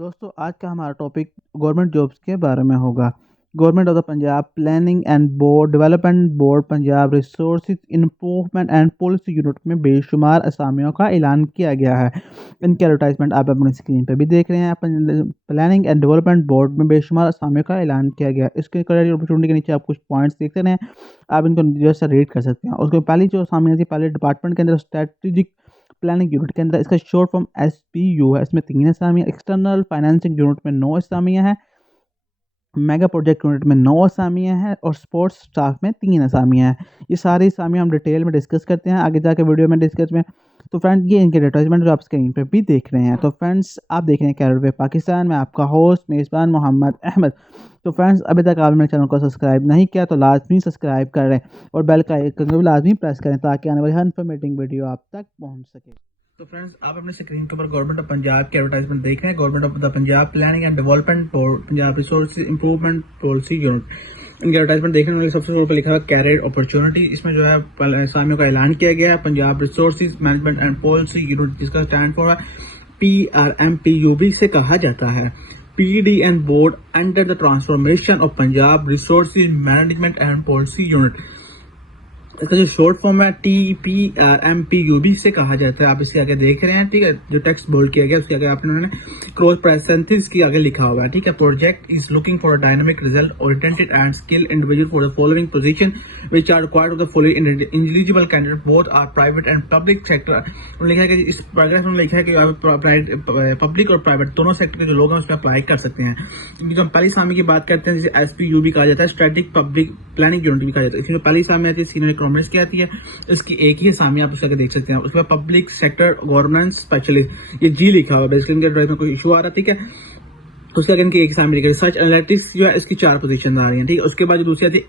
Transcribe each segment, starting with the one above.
दोस्तों आज का हमारा टॉपिक गवर्नमेंट जॉब्स के बारे में होगा। Government of the Punjab planning and board development board Punjab resource improvement and policy unit में बेशुमार असामियों का ऐलान किया गया है। इनके एडवर्टाइजमेंट आप अपनी स्क्रीन पर भी देख रहे हैं। प्लानिंग एंड डेवलपमेंट बोर्ड में बेशुमार असामियों का ऐलान किया गया है। इसके करियर अपॉर्चुनिटी के नीचे आप कुछ पॉइंट्स देख रहे हैं, आप इनको जैसे रीड कर सकते हैं। उसके पहली जो असामियाँ थी, पहले डिपार्टमेंट के अंदर स्ट्रेटेजिक प्लानिंग यूनिट के अंदर, इसका शॉर्ट फॉर्म SPU है। इसमें 3 असामियाँ, एक्सटर्नल फाइनेंसिंग यूनिट में 9 असामियाँ हैं, मेगा प्रोजेक्ट यूनिट में 9 असामियाँ हैं और स्पोर्ट्स स्टाफ में 3 असामियाँ हैं। ये सारी असामियाँ हम डिटेल में डिस्कस करते हैं आगे जाके वीडियो में डिस्कस में। तो फ्रेंड्स ये इनके एडवर्टाइजमेंट जो आप स्क्रीन पे भी देख रहे हैं। तो फ्रेंड्स आप देख रहे हैं कैरियर वे पाकिस्तान में, आपका होस्ट मेज़बान मोहम्मद अहमद। तो फ्रेंड्स अभी तक आपने मेरे चैनल को सब्सक्राइब नहीं किया तो लाजमी सब्सक्राइब कर लें और बेल का आइकन भी लाजमी प्रेस करें ताकि आने वाली हर इन्फॉर्मेटिव वीडियो आप तक पहुंच सके। तो फ्रेंड्स आप अपने स्क्रीन के ऊपर गवर्नमेंट ऑफ पंजाब के एडवर्टाइजमेंट देख रहे हैं। Government of the Punjab planning and development board Punjab resource improvement policy unit, इनके एडवर्टाइजमेंट देखने में सबसे ऊपर लिखा है कैरियर अपॉर्चुनिटी। इसमें जो है असामियों का ऐलान किया गया है। Punjab resource management and policy unit, जिसका स्टैंड फॉर PRMPUB से कहा जाता है। PDN board under the transformation of Punjab resource management and policy unit, इसका जो शॉर्ट फॉर्म है TPRMPUB से कहा जाता है। आप इसके आगे देख रहे हैं, ठीक है, जो टेक्स्ट बोल्ड किया गया उसके आगे आपने उन्होंने क्रॉस पैरेंथेसिस के आगे लिखा हुआ है, ठीक है। Project is looking for a dynamic result oriented and skill individual for the following position which are required of the following eligible candidate both are private and public sector. उन्होंने लिखा है कि इस पैराग्राफ में लिखा है कि आप पब्लिक और प्राइवेट दोनों सेक्टर के जो लोग हैं उसमें अप्लाई कर सकते हैं। जो हम पहली सामी की बात करते हैं, जैसे SPUB कहा जाता है, स्ट्रेटेजिक पब्लिक प्लानिंग यूनिट भी कहा जाता है। इसमें पहली सामी आती है सीनियर इकोनॉमिक्स की आती है, इसकी एक ही सामी आप उसका देख सकते हैं। उसके बाद पब्लिक सेक्टर गवर्नेंस स्पेशलिस्ट, ये जी लिखा हुआ है, बेसिकली इनके ड्राइव में कोई इशू आ रहा है, ठीक है। उसके आगे इनकी एक सामने लिखा है रिसर्च एनालिटिक्स, जो है इसकी 4 पोजीशन आ रही हैं, ठीक है। उसके बाद जो दूसरी आती है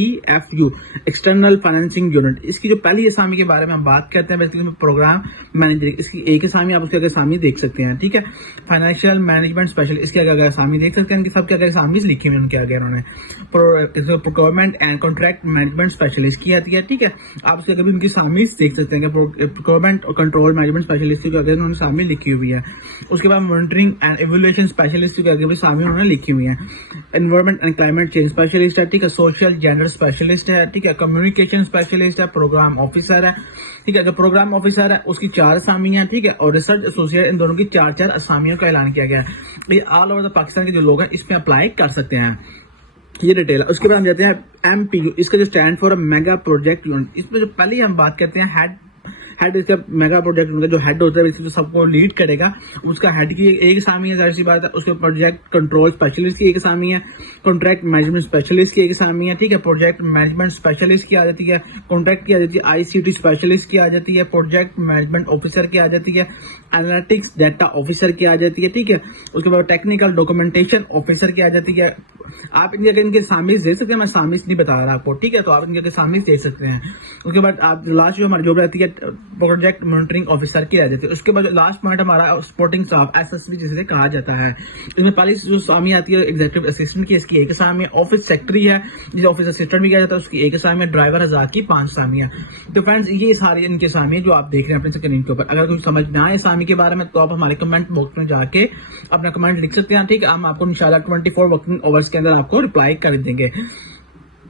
EFU एक्सटर्नल फाइनेंसिंग यूनिट, इसकी जो पहली असामी के बारे में हम बात करते हैं बेसिकली प्रोग्राम मैनेजर, इसकी एक असामी आप उसके आगे सामी देख सकते हैं, ठीक है। फाइनेंशियल मैनेजमेंट स्पेशलिस्ट, इसके आगे असामी देख सकते हैं। इनके सबके आगे सामी लिखी हुई उनके आगे उन्होंने procurement and contract management specialist की आती है, ठीक है। आप उसके आगे भी उनकी सामी देख सकते हैं कि प्रोक्योरमेंट और कंट्रोल मैनेजमेंट स्पेशलिस्ट के आगे उन्होंने सामी लिखी हुई है। उसके बाद मॉनिटरिंग एंड इवैल्यूएशन स्पेशलिस्ट के आगे भी सामी उन्होंने लिखी हुई है। Environment and climate change specialist है, ठीक है। सोशल जेंडर स्पेशलिस्ट है, ठीक है। कम्युनिकेशन स्पेशलिस्ट है, प्रोग्राम ऑफिसर है, ठीक है। जो प्रोग्राम ऑफिसर है उसकी 4 असामियां, ठीक है। और रिसर्च एसोसिएट, इन दोनों की 4 असामियों का ऐलान किया गया है। ये ऑल ओवर द पाकिस्तान के जो लोग हैं इसमें अप्लाई कर सकते हैं, ये डिटेल है। उसके बाद हम जाते हैं MPU, इसका जो stand for mega project unit. इसमें जो पहले हम बात करते हैं हेड इसका मेगा प्रोजेक्ट उनका जो हेड होता है, जो सबको लीड करेगा, उसका हेड की एक असामी है, जाहिर सी बात है। उसके प्रोजेक्ट कंट्रोल स्पेशलिस्ट की एक असामी है, कॉन्ट्रैक्ट मैनेजमेंट स्पेशलिस्ट की एक असामी है, ठीक है। प्रोजेक्ट मैनेजमेंट स्पेशलिस्ट की आ जाती है, कॉन्ट्रैक्ट की आ जाती है, ICT स्पेशलिस्ट की आ जाती है, प्रोजेक्ट मैनेजमेंट ऑफिसर की आ जाती है, एनालिटिक्स डाटा ऑफिसर की आ जाती है, ठीक है। उसके बाद टेक्निकल डॉक्यूमेंटेशन ऑफिसर की आ जाती है। आप इनके सामिस दे सकते हैं, मैं सामिस नहीं बता रहा आपको, ठीक है। तो आप इनके सामिस दे सकते हैं। उसके बाद आप लास्ट जो हमारी जॉब रहती है प्रोजेक्ट मॉनिटरिंग ऑफिसर की रह जाती है। उसके बाद लास्ट पॉइंट हमारा सपोर्टिंग स्टाफ SSB जिसे कहा जाता है। इसमें पहली जो सामी आती है एग्जीक्यूटिव असिस्टेंट की, इसकी एक सामी है। ऑफिस सेक्रेटरी है जिसे ऑफिस असिस्टेंट भी कहा जाता है, उसकी एक सामी है। ड्राइवर हजार की 5 सामी है। तो फ्रेंड्स ये सारी इनके सामी है जो आप देख रहे हैं अपने स्क्रीन के ऊपर। अगर कुछ समझ ना आए सामी के बारे में तो आप हमारे कमेंट बॉक्स में जाके अपना कमेंट लिख सकते हैं, ठीक है। हम आपको इंशाल्लाह 24 वर्किंग आवर्स के अंदर आपको रिप्लाई कर देंगे,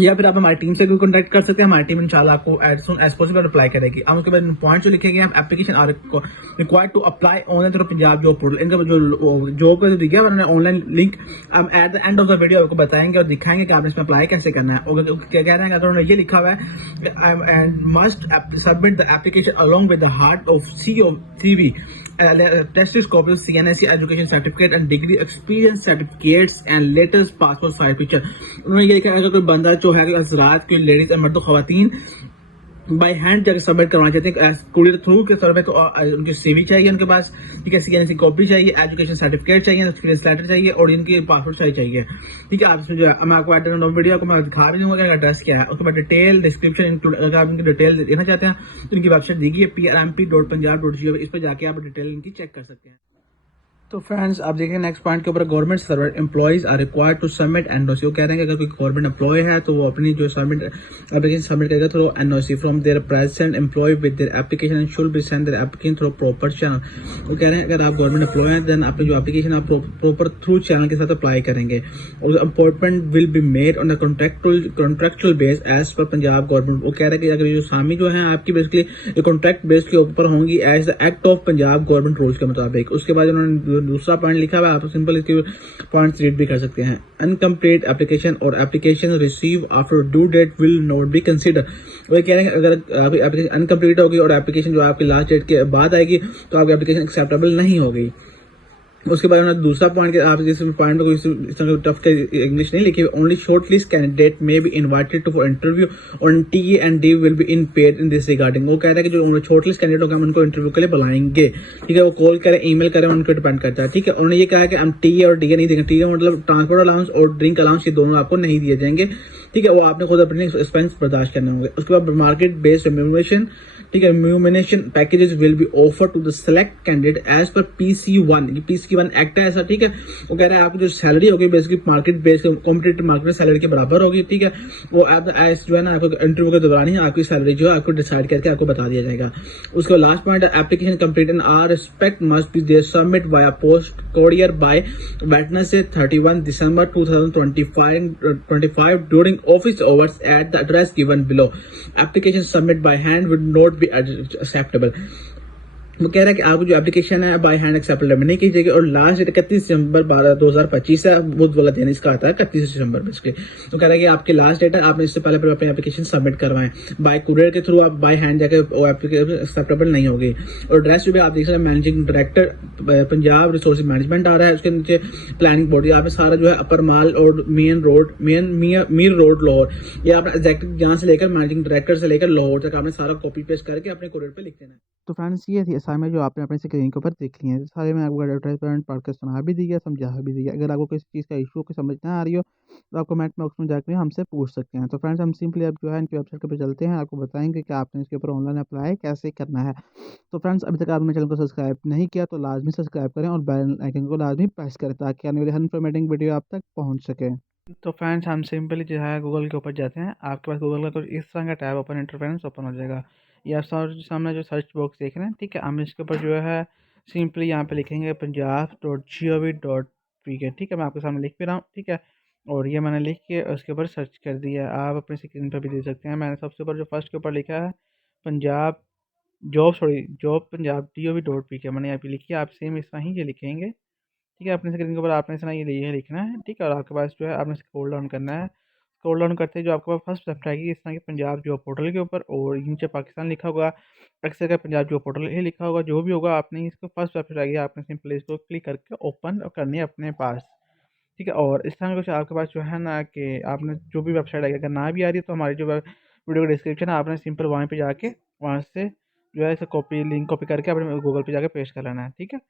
या फिर आप हमारी टीम से भी कॉन्टैक्ट कर सकते हैं। हमारी टीम इंशाल्लाह आपको as soon as possible reply करेगी। अब उसके बाद पॉइंट जो लिखे गए हैं, application are required to apply online through Punjab job portal, इनका जो जॉब का जो दिया है उन्होंने ऑनलाइन लिंक हम at the end of the video आपको बताएंगे और दिखाएंगे कि आपने इसमें अप्लाई कैसे करना है। और क्या कह रहे हैं, उन्होंने ये लिखा हुआ है and must submit the application along with the hard of CV test copy CNSE education certificate and degree experience certificates and latest passport size picture. उन्होंने ये लिखा है अगर कोई बंदा जो है हजरात की लेडीज मर्द खवातीन बाय हैंड जाकर सबमिट करवाना चाहते हैं कुरियर थ्रू के सर्वे, तो उनकी CV चाहिए उनके पास, ठीक है। CNSE कॉपी चाहिए, एजुकेशन सर्टिफिकेट चाहिए, एक्सपीरियंस लेटर चाहिए और इनकी पासपोर्ट साइज चाहिए, ठीक है। आप इसमें जो है मैं आपको एड्रेस वीडियो को मैं दिखा भी दूंगा एड्रेस क्या है। उसके बाद डिटेल डिस्क्रिप्शन इंक्लूड, अगर आप इनकी डिटेल देना चाहते हैं तो इनकी वेबसाइट दी गई है PRMP.punjab.gov, इस पर जाके आप डिटेल इनकी चेक कर सकते हैं। तो फ्रेंड्स आप देखिए नेक्स्ट पॉइंट के ऊपर, government servant employees are required to submit NOC. वो कह रहे हैं कि अगर कोई गवर्नमेंट एम्प्लॉय है तो वो अपनी जो सबमिट एप्लीकेशन सबमिट करेगा through NOC from their present employ with their application and should be send their application through proper channel. वो कह रहे हैं अगर आप गवर्नमेंट एम्प्लॉय हैं देन अपनी जो एप्लीकेशन आप प्रॉपर थ्रू चैनल के साथ अप्लाई करेंगे और appointment will be made on the contractual base as per Punjab government. वो कह रहे हैं कि अगर ये जो सामी जो है आपकी बेसिकली ये कॉन्ट्रैक्ट बेस के ऊपर होंगी as the act of Punjab government rules के मुताबिक। उसके बाद उन्होंने दूसरा पॉइंट लिखा हुआ है, आप सिंपल इसके पॉइंट्स रीड भी कर सकते हैं। अनकम्प्लीट एप्लीकेशन और application receive after due date will not be consider. वो कह रहे हैं अगर एप्लीकेशन अनकम्प्लीट होगी और एप्लीकेशन जो आपकी लास्ट डेट के बाद आएगी तो आपकी एप्लीकेशन एक्सेप्टेबल नहीं होगी। उसके बाद उन्होंने दूसरा पॉइंट आप जिस पॉइंट में कोई टफ इंग्लिश नहीं लिखी, only short list candidate may be invited to for interview on T and D will be in paid in this regarding. वो कह रहे हैं कि जो शॉर्ट लिस्ट कैंडिडेट होंगे उनको इंटरव्यू के लिए बुलाएंगे, ठीक है। वो कॉल करें ईमेल करें उनको डिपेंड करता है, ठीक है। उन्होंने ये कहा कि हम टी और डी नहीं देंगे। टी मतलब ट्रांसपोर्ट अलाउंस और ड्रिंक अलाउंस ये दोनों आपको नहीं दिए जाएंगे, ठीक है। वो आपने खुद अपने एक्सपेंस बर्दाश्त करने होंगे। उसके बाद मार्केट बेस्ड रेम्यूनरेशन, ठीक है, remuneration packages will be offer to the select candidate as per PC one. पीसी1 act है ऐसा, ठीक है। वो कह रहा है आपकी जो सैलरी होगी basically market based competitive market salary के बराबर होगी, ठीक है। वो आप जो है ना आपको इंटरव्यू के दौरान ही आपकी सैलरी जो है आपको डिसाइड करके आपको बता दिया जाएगा। उसका last point application complete and are respect must be there submit via post courier by Wednesday 31 December 2025 during office hours at the address given below. Application submit by hand would not be acceptable. वो कह रहा है कि आपकी जो application है by hand acceptable नहीं की जाएगी और लास्ट डेट 31 दिसंबर 2025 है, बुध वाला दिन इसका आता है 31 दिसंबर बेसिकली। तो कह रहा है कि आपकी लास्ट डेट है, आपने इससे पहले अपनी एप्लीकेशन सबमिट करवाएं। बाय कुरियर के थ्रू आप बाय हैंड जाकर एप्लीकेशन एक्सेप्टेबल नहीं होगी। और एड्रेस जो भी आप देख सकते हैं managing director Punjab resource management आ रहा है, उसके नीचे प्लानिंग बोर्ड, यहाँ पे सारा जो है अपर माल और मीर रोड लाहौर, ये आपने एग्जैक्ट यहाँ से लेकर मैनेजिंग डायरेक्टर से लेकर लाहौर तक आपने सारा कॉपी पेस्ट करके अपने कुरियर पे लिख देना है। तो फ्रेंड्स ये थी असाइनमेंट जो आपने अपनी स्क्रीन के ऊपर देख ली है। सारे में आपको एडवर्टाइजमेंट पढ़ के सुना भी दिया, समझा भी दिया। अगर आपको किसी चीज़ का इशू की समझ ना आ रही हो तो आप कमेंट बॉक्स में जाकर हमसे पूछ सकते हैं। तो फ्रेंड्स हम सिंपली अब जो है इनकी वेबसाइट के ऊपर चलते हैं, आपको बताएंगे कि आपने इसके ऊपर ऑनलाइन अप्लाई कैसे करना है। तो फ्रेंड्स अभी तक आपने चैनल को सब्सक्राइब नहीं किया तो लाजमी सब्सक्राइब करें और बेल आइकन को लाजमी प्रेस करें ताकि आने वाली हर इन्फॉर्मेटिव वीडियो आप तक पहुँच सके। तो फ्रेंड्स हम सिंपली जो है गूगल के ऊपर जाते हैं। आपके पास गूगल का कुछ इस तरह का टैब ओपन इंटरफेरेंस ओपन हो जाएगा। ये आप सामने जो सर्च बॉक्स देख रहे हैं, ठीक है। हम इसके ऊपर जो है सिंपली यहाँ पे लिखेंगे punjab.gov.pk, ठीक है। मैं आपके सामने लिख भी रहा हूँ, ठीक है। और ये मैंने लिख के उसके ऊपर सर्च कर दिया, आप अपनी स्क्रीन पर भी दे सकते हैं। मैंने सबसे ऊपर जो फर्स्ट के ऊपर लिखा है पंजाब जॉब punjab.gov.pk मैंने यहाँ पे लिखी है। आप सेम इस तरह ही ये लिखेंगे, ठीक है। अपने स्क्रीन के ऊपर आपने इतना ये लिखना है, ठीक है। और आपके पास जो है आपने स्क्रॉल डाउन करना है। स्क्रॉल डाउन करते ही जो आपके पास फर्स्ट वेबसाइट आएगी इस तरह की पंजाब जॉब पोर्टल के ऊपर और नीचे पाकिस्तान लिखा होगा, अक्सर का पंजाब जॉब पोर्टल ही लिखा होगा, जो भी होगा आपने इसको फर्स्ट वेबसाइट आएगी आपने सिंपली इसको क्लिक करके ओपन करनी है अपने पास, ठीक है। और इस तरह कुछ आपके पास जो है ना कि आपने जो भी वेबसाइट आएगी अगर ना भी आ रही है तो हमारी जो वीडियो का डिस्क्रिप्शन है आपने सिंपल वहाँ पे जाके वहाँ से जो है इसे लिंक कॉपी करके अपने गूगल पे जाके पेस्ट कर लेना है, ठीक है।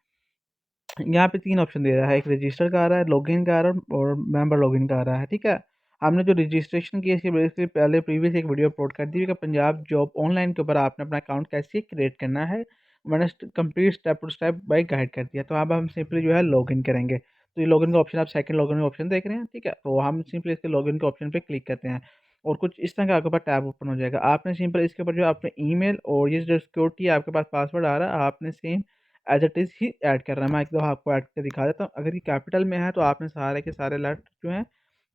यहाँ पे 3 ऑप्शन दे रहा है, एक रजिस्टर का आ रहा है, लॉगिन का आ रहा है और मेंबर लॉगिन का आ रहा है, ठीक है। हमने जो रजिस्ट्रेशन की इसके बेसिकली पहले प्रीवियस एक वीडियो अपलोड कर दी है कि पंजाब जॉब ऑनलाइन के ऊपर आपने अपना अकाउंट कैसे क्रिएट करना है, मैंने complete step to step by guide कर दिया। तो अब हम सिंपली जो है लॉगिन करेंगे। तो ये लॉगिन का ऑप्शन आप सेकंड लॉगिन का ऑप्शन देख रहे हैं, ठीक है। तो हम सिंपली इसके लॉगिन के ऑप्शन पे क्लिक करते हैं और कुछ इस तरह का आपके पास टैब ओपन हो जाएगा। आपने सिंपल इसके ऊपर जो अपने ईमेल और ये जो सिक्योरिटी आपके पास पासवर्ड आ रहा है आपने सेम एज इट इज़ ही ऐड कर रहा है। मैं एक दफ़ा आपको ऐड करके दिखा देता हूँ। अगर ये कैपिटल में है तो आपने सारे के सारे लेटर जो हैं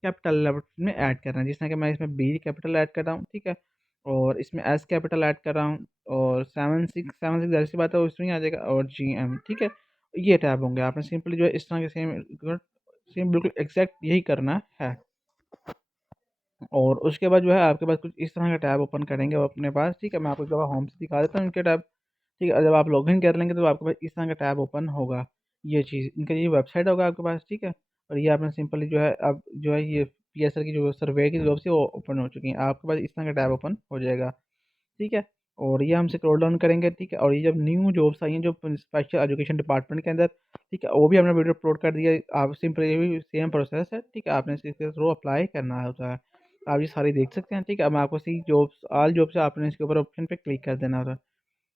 कैपिटल लेटर में ऐड करना है। जिस तरह कि मैं इसमें बी कैपिटल ऐड कर रहा हूँ, ठीक है। और इसमें एस कैपिटल ऐड कर रहा हूँ और 7 6 ज़ाहिर सी बात है वो इसमें ही आ जाएगा और जी एम, ठीक है। ये टैब होंगे आपने सिंपली जो है इस तरह के सेम सेम बिल्कुल एग्जैक्ट यही करना है। और उसके बाद जो है आपके पास कुछ इस तरह का टैब ओपन करेंगे वो अपने पास, ठीक है। मैं आपको एक दफ़ा होम से दिखा देता हूँ इनके टैब, ठीक है। जब आप लॉगिन कर लेंगे तो आपके पास इस तरह का टैब ओपन होगा। ये चीज़ इनका ये वेबसाइट होगा आपके पास, ठीक है। और ये आपने सिंपली जो है अब जो है ये पीएसएल की जो सर्वे की जॉब थी वो ओपन हो चुकी हैं। आपके पास इस तरह का टैब ओपन हो जाएगा, ठीक है। और ये हम स्क्रॉल डाउन करेंगे, ठीक है। और ये जब न्यू जॉब्स आई हैं जो स्पेशल एजुकेशन डिपार्टमेंट के अंदर, ठीक है, वो भी हमने वीडियो अपलोड कर दिया है। आप सिंपल ये भी सेम प्रोसेस है, ठीक है। आपने इसके थ्रू अप्लाई करना होता है। आप ये सारी देख सकते हैं, ठीक है। अब मैं आपको सी जॉब्स ऑल जॉब्स है आपने इसके ऊपर ऑप्शन पे क्लिक कर देना होता है।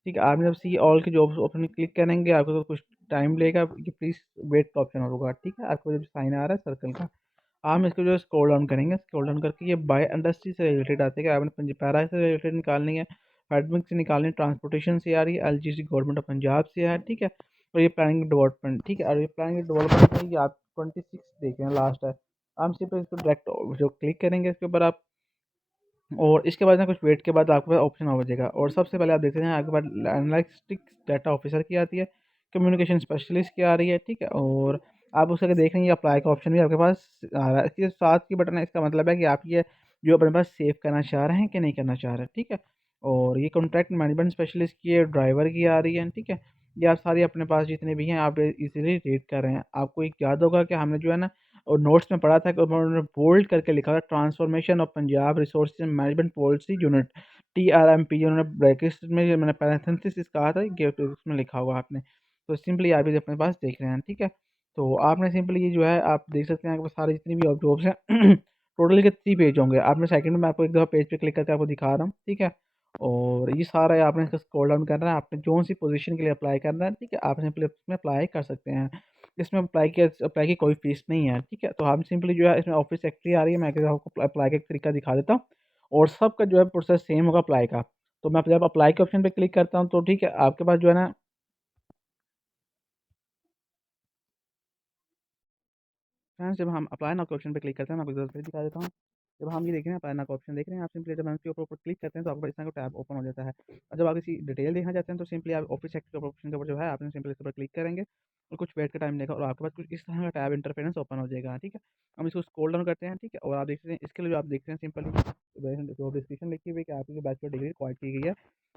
ठीक है, आपने जब सी ऑल के जॉब्स ऑप्शन क्लिक करेंगे आपको तो कुछ टाइम लेगा, ये प्लीज़ वेट का ऑप्शन होगा। ठीक है, आपको जब साइन आ रहा है सर्कल का, आप इसको जो है स्क्रॉल डाउन करेंगे, स्क्रॉल डाउन करके ये बाय इंडस्ट्री से रिलेटेड आते हैं कि आपने पैरा से रिलेटेड निकालनी है, एडमिक से निकालनी है, ट्रांसपोर्टेशन से आ रही है, एलजीसी गवर्नमेंट ऑफ पंजाब से है। ठीक है, और ये प्लानिंग डेवलपमेंट। ठीक है, और ये प्लानिंग डेवलपमेंट में ये आप 26 देख रहे हैं लास्ट है। आप सिर्फ इसको डायरेक्ट जो क्लिक करेंगे इसके ऊपर आप, और इसके बाद ना कुछ वेट के बाद आपके पास ऑप्शन आ जाएगा, और सबसे पहले आप देखते हैं आपके पास एनालिटिक्स डाटा ऑफिसर की आती है, कम्युनिकेशन स्पेशलिस्ट की आ रही है। ठीक है, और आप उसके देख रहे हैं अप्लाई का ऑप्शन भी आपके पास आ रहा है। इसके साथ की बटन है, इसका मतलब है कि आप ये जो अपने पास सेव करना चाह रहे हैं कि नहीं करना चाह रहे हैं। ठीक है, और ये कॉन्ट्रैक्ट मैनेजमेंट स्पेशलिस्ट की है, ड्राइवर की आ रही है। ठीक है, ये आप सारी अपने पास जितने भी हैं आप इजीली रीड कर रहे हैं। आपको एक याद होगा कि हमने जो है ना और नोट्स में पढ़ा था कि उन्होंने बोल्ड करके लिखा था transformation of Punjab resource management policy unit, TRMP। उन्होंने ब्रैकेट्स में मैंने पैरेंथेसिस कहा था कि उसमें लिखा हुआ आपने, तो सिंपली आप ये अपने पास देख रहे हैं। ठीक है, तो आपने सिंपली ये जो है आप देख सकते हैं आपके पास सारी जितनी भी जॉब्स हैं टोटल के 3 पेज होंगे। आपने सेकंड में आपको एक दफ़ा पेज पे क्लिक करके आपको दिखा रहा हूँ। ठीक है, और ये सारा है आपने इसका स्क्रॉल डाउन करना है, आपने जो सी पोजीशन के लिए अप्लाई करना है। ठीक है, आप सिंपली इसमें अप्लाई कर सकते हैं। इसमें अप्लाई की कोई फ़ीस नहीं है। ठीक है, तो हम सिंपली जो है इसमें ऑफ़िस सेक्रेटरी आ रही है, मैं आपको अप्लाई का एक तरीका दिखा देता हूँ, और सबका जो है प्रोसेस सेम होगा अप्लाई का। तो मैं जब अप्लाई के ऑप्शन पे क्लिक करता हूँ तो ठीक है, आपके पास जो है ना फ्रेंड्स, जब हम अप्लाई नाउ के ऑप्शन पे क्लिक करते हैं, मैं आपको फिर दिखा देता हूँ। जब हम ये देख रहे हैं अप्लाई नाउ का ऑप्शन देख रहे हैं आप, सिंपली जब हम इसके ऊपर क्लिक करते हैं तो आपके पास इस तरह का टैब ओपन हो जाता है। और जब आप किसी डिटेल देखना चाहते हैं तो सिंपली आप ऑफिस सेक्टर के ऑप्शन के ऊपर जो है आपने सिंपली इस पर क्लिक करेंगे, और कुछ वेट का टाइम लेगा और आपके पास कुछ इस तरह का टैब इंटरफेरेंस ओपन हो जाएगा। ठीक है, हम इसको स्क्रॉल डाउन करते हैं। ठीक है, और आप देख सकते हैं इसके लिए जो आप देखते हैं सिंपली जो डिस्क्रिप्शन लिखी हुई है कि आपकी जो बैचलर डिग्री रिक्वायर्ड की गई है,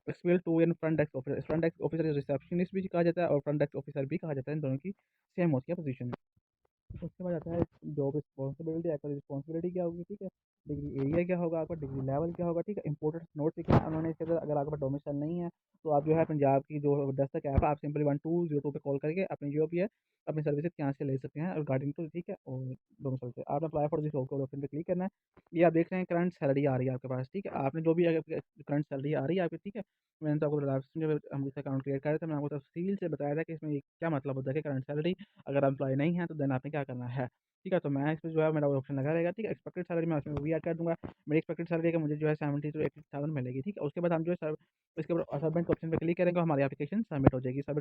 skill 2 in front desk officer. Front desk officer receptionist भी कहा जाता है और फ्रंट डेस्क ऑफिसर भी कहा जाता है, इन दोनों की सेम होती है पोजीशन। उसके बाद आता है जॉब रिस्पॉन्सिबिलिटी। आपका रिस्पॉन्सिबिलिटी क्या होगी। ठीक है, डिग्री एरिया क्या होगा, आपका डिग्री लेवल क्या होगा। ठीक है, इंपॉर्टेंट नोट लिखना है उन्होंने इसके अंदर। अगर आपका डोमिसाइल नहीं है तो आप जो है पंजाब की जो दस्तक ऐप है, आप सिंपली 1202 पे कॉल करके अपनी जो भी है अपनी सर्विसेज यहाँ से ले सकते हैं रिगार्डिंग टू। ठीक है, और डोमिसाइल से आपने अप्लाई फॉर दिस जॉब के ऑप्शन पे क्लिक करना है। ये आप देख रहे हैं करंट सैलरी आ रही है आपके पास। ठीक है, आपने जो भी करंट सैलरी आ रही है आपकी। ठीक है, मैंने तो आपको लास्ट में जब हम इस अकाउंट क्रिएट कर रहे थे मैंने आपको तफसील से बताया था कि इसमें ये क्या मतलब होता है कि करंट सैलरी अगर अप्लाई नहीं है तो देन आपने क्या करना है। ठीक है, तो मैं इसमें जो है मेरा ऑप्शन लगा रहेगा। ठीक है, एक्सपेक्टेड सैलरी मैं उसमें वो भी ऐड कर दूँगा। मेरी एक्सपेक्टेड सैलरी है कि मुझे जो है 70 to 80,000 मिलेगी। ठीक है, उसके बाद हम जो है इसके ऊपर सबमिट ऑप्शन पे क्लिक करेंगे, हमारी एप्लीकेशन सबमिट हो जाएगी। सबमिट